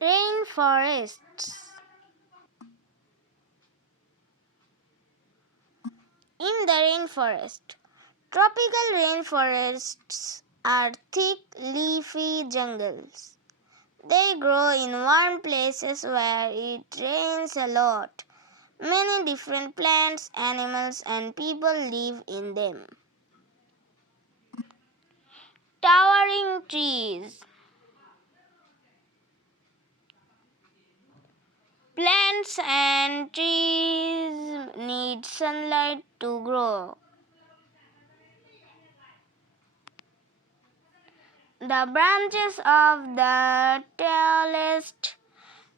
Rainforests. In the rainforest, tropical rainforests are thick, leafy jungles. They grow in warm places where it rains a lot. Many different plants, animals, and people live in them. Towering trees. Plants and trees need sunlight to grow. The branches of the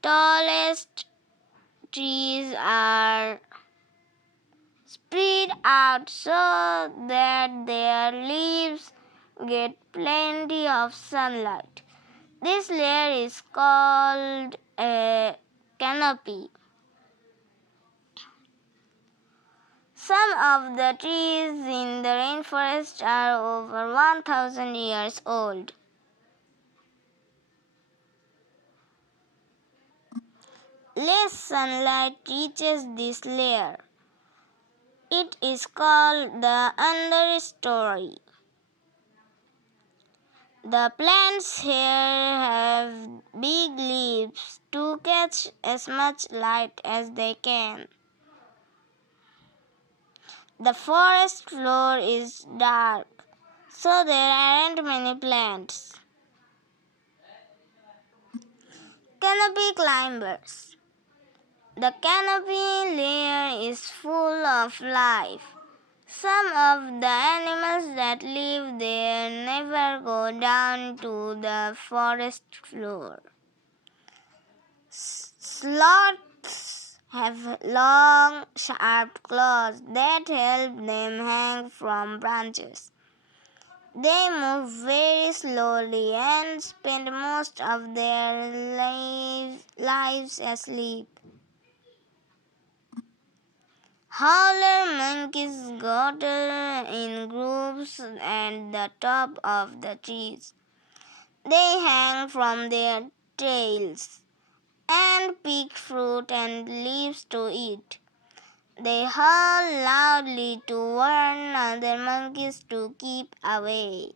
tallest trees are spread out so that their leaves get plenty of sunlight. This layer is called a canopy. Some of the trees in the rainforest are over 1,000 years old. Less sunlight reaches this layer. It is called the understory. The plants here have big leaves to catch as much light as they can. The forest floor is dark, so there aren't many plants. Canopy climbers. The canopy layer is full of life. Some of the animals that live there never go down to the forest floor. Sloths have long, sharp claws that help them hang from branches. They move very slowly and spend most of their lives asleep. Howler monkeys gather in groups at the top of the trees. They hang from their tails and pick fruit and leaves to eat. They howl loudly to warn other monkeys to keep away.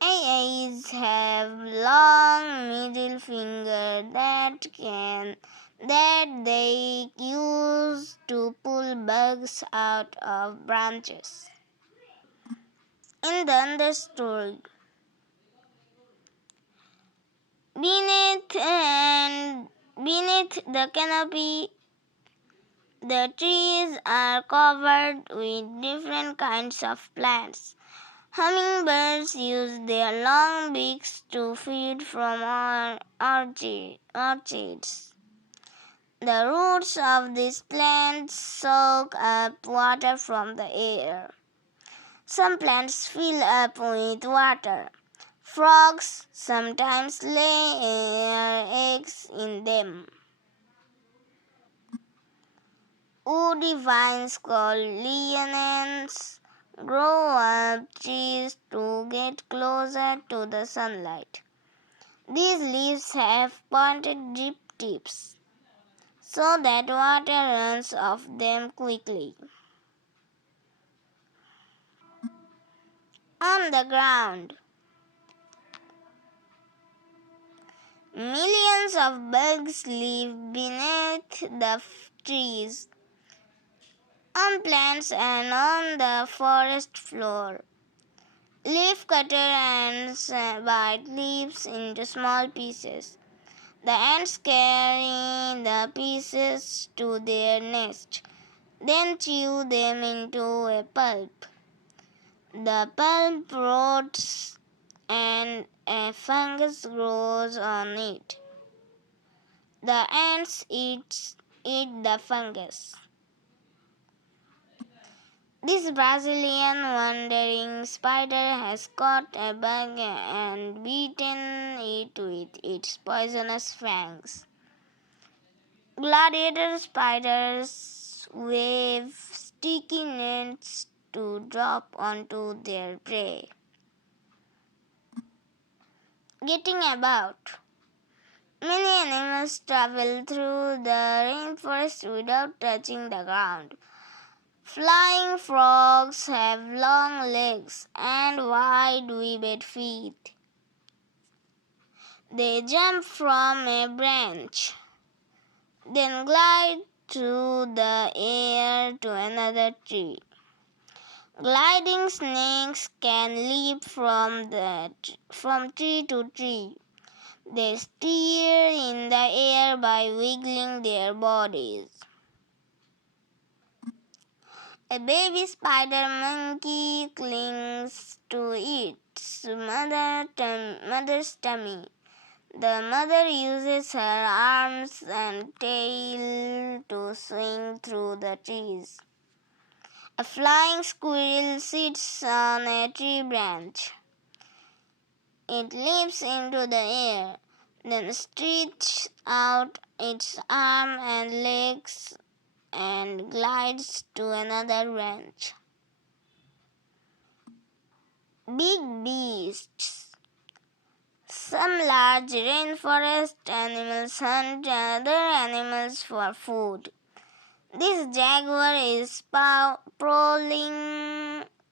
AAs have long middle finger that they use to pull bugs out of branches. In the understory, beneath the canopy, the trees are covered with different kinds of plants. Hummingbirds use their long beaks to feed from orchids. The roots of these plants soak up water from the air. Some plants fill up with water. Frogs sometimes lay eggs in them. Woody vines called lianas grow up trees to get closer to the sunlight. These leaves have pointed deep tips so that water runs off them quickly. On the ground, millions of bugs live beneath the trees, on plants and on the forest floor. Leafcutter ants bite leaves into small pieces. The ants carry the pieces to their nest, then chew them into a pulp. The pulp rots and a fungus grows on it. The ants eat the fungus. This Brazilian wandering spider has caught a bug and beaten it with its poisonous fangs. Gladiator spiders wave sticky nets to drop onto their prey. Getting about. Many animals travel through the rainforest without touching the ground. Flying frogs have long legs and wide webbed feet. They jump from a branch, then glide through the air to another tree. Gliding snakes can leap from tree to tree. They steer in the air by wiggling their bodies. A baby spider monkey clings to its mother's tummy. The mother uses her arms and tail to swing through the trees. A flying squirrel sits on a tree branch. It leaps into the air, then stretches out its arm and legs and glides to another branch. Big beasts. Some large rainforest animals hunt other animals for food. This jaguar is prowling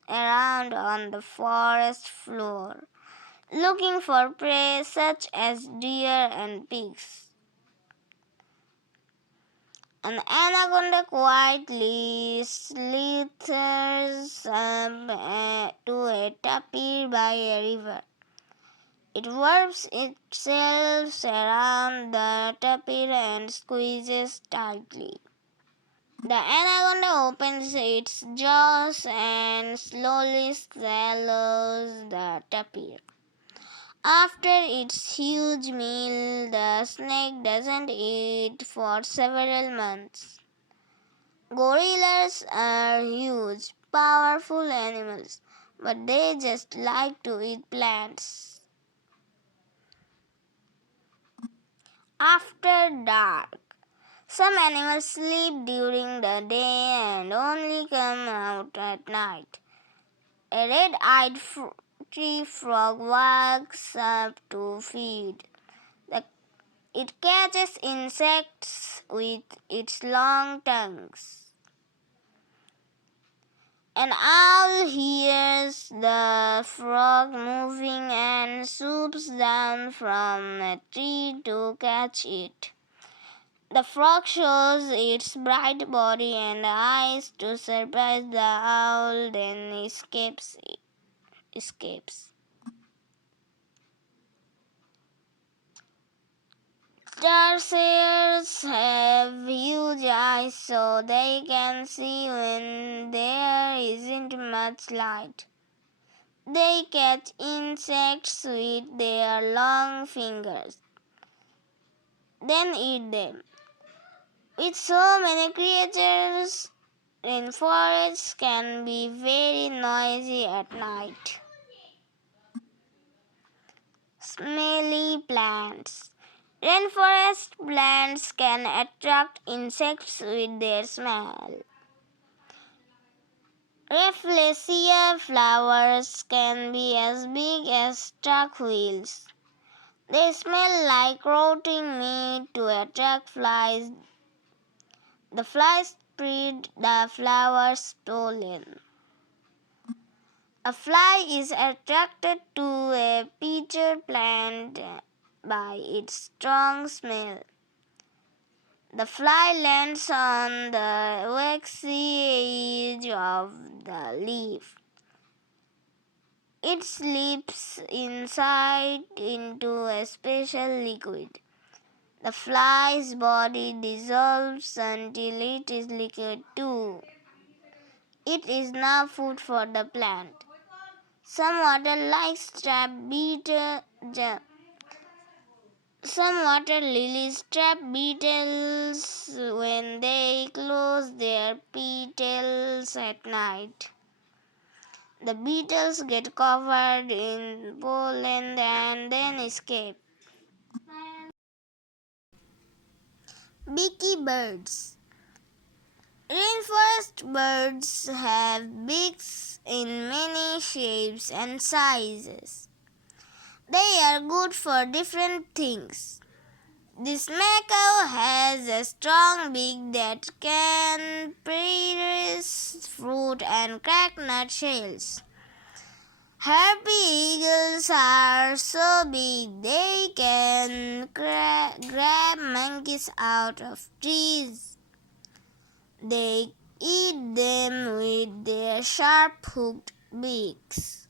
around on the forest floor, looking for prey such as deer and pigs. An anaconda quietly slithers up to a tapir by a river. It wraps itself around the tapir and squeezes tightly. The anaconda opens its jaws and slowly swallows the tapir. After its huge meal, the snake doesn't eat for several months. Gorillas are huge, powerful animals, but they just like to eat plants. After dark, some animals sleep during the day and only come out at night. A red-eyed tree frog walks up to feed. It catches insects with its long tongues. An owl hears the frog moving and swoops down from a tree to catch it. The frog shows its bright body and eyes to surprise the owl, then escapes. Starseers have huge eyes so they can see when there isn't much light. They catch insects with their long fingers, then eat them. With so many creatures, rainforests can be very noisy at night. Smelly plants. Rainforest plants can attract insects with their smell. Rafflesia flowers can be as big as truck wheels. They smell like rotting meat to attract flies. The flies spread the flowers' pollen. A fly is attracted to a pitcher plant by its strong smell. The fly lands on the waxy edge of the leaf. It slips inside into a special liquid. The fly's body dissolves until it is liquid too. It is now food for the plant. Some water lilies trap beetles when they close their petals at night. The beetles get covered in pollen and then escape. Beaky birds. Rainforest birds have beaks in many shapes and sizes. They are good for different things. This macaw has a strong beak that can pierce fruit and crack nut shells. Harpy eagles are so big they can grab monkeys out of trees. They eat them with their sharp hooked beaks.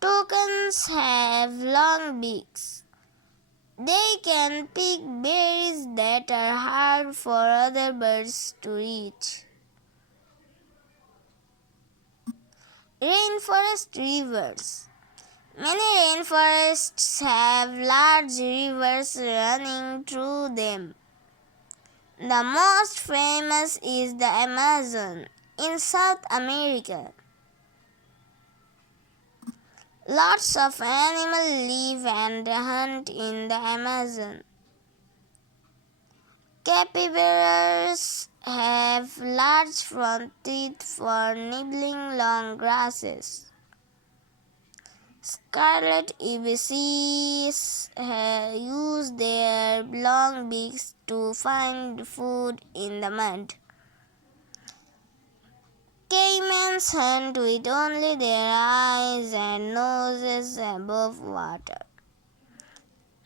Toucans have long beaks. They can pick berries that are hard for other birds to reach. Rainforest rivers. Many rainforests have large rivers running through them. The most famous is the Amazon in South America. Lots of animals live and hunt in the Amazon. Capybaras have large front teeth for nibbling long grasses. Scarlet ibises use their long beaks to find food in the mud. Caimans hunt with only their eyes and noses above water.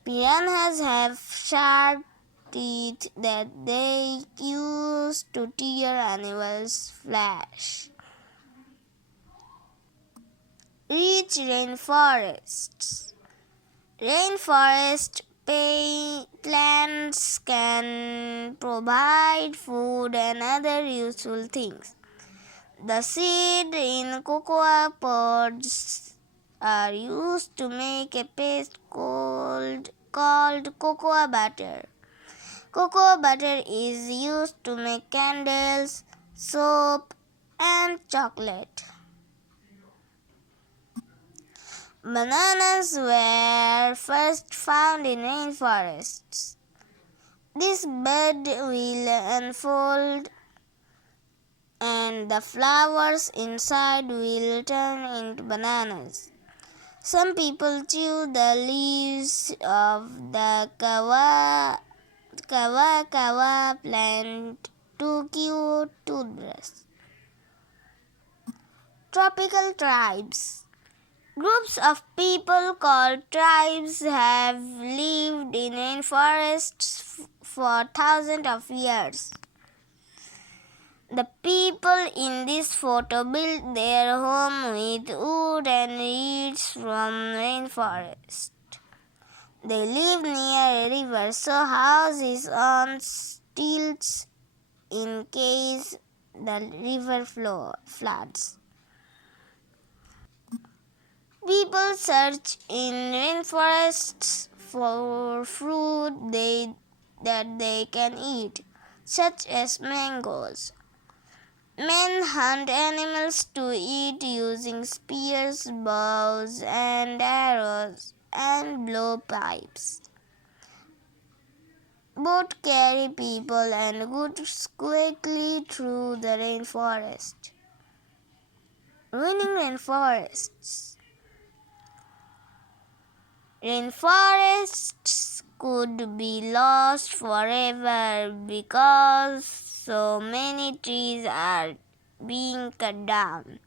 Piranhas have sharp teeth that they use to tear animals' flesh. Rich rainforests. Rainforest plants can provide food and other useful things. The seed in cocoa pods are used to make a paste called cocoa butter. Cocoa butter is used to make candles, soap, and chocolate. Bananas were first found in rainforests. This bud will unfold and the flowers inside will turn into bananas. Some people chew the leaves of the kawa plant to cure toothbrush. Tropical tribes. Groups of people called tribes have lived in rainforests for thousands of years. The people in this photo built their home with wood and reeds from rainforest. They live near a river, so house is on stilts in case the river floods. People search in rainforests for fruit that they can eat, such as mangoes. Men hunt animals to eat using spears, bows, and arrows, and blowpipes. Boats carry people and goods quickly through the rainforest. Ruining rainforests. Rainforests could be lost forever because so many trees are being cut down.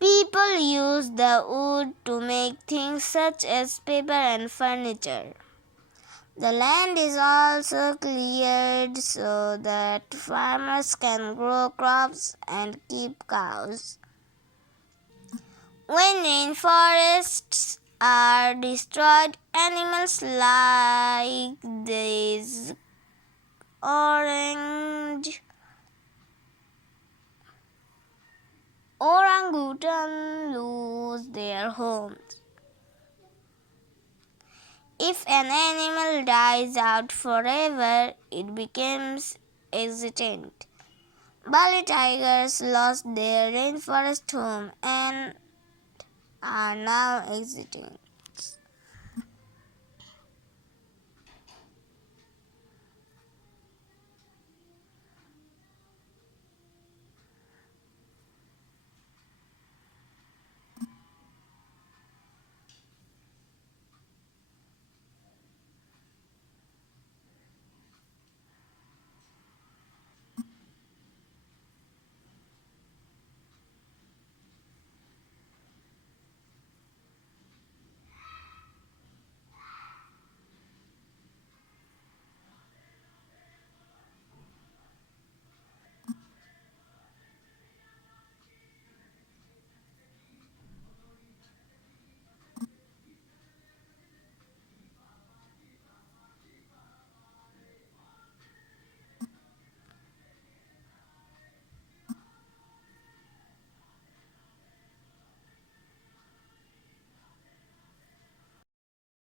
People use the wood to make things such as paper and furniture. The land is also cleared so that farmers can grow crops and keep cows. When rainforests are destroyed, animals like these orangutan lose their homes. If an animal dies out forever, it becomes extinct. Bali tigers lost their rainforest home and are now extinct.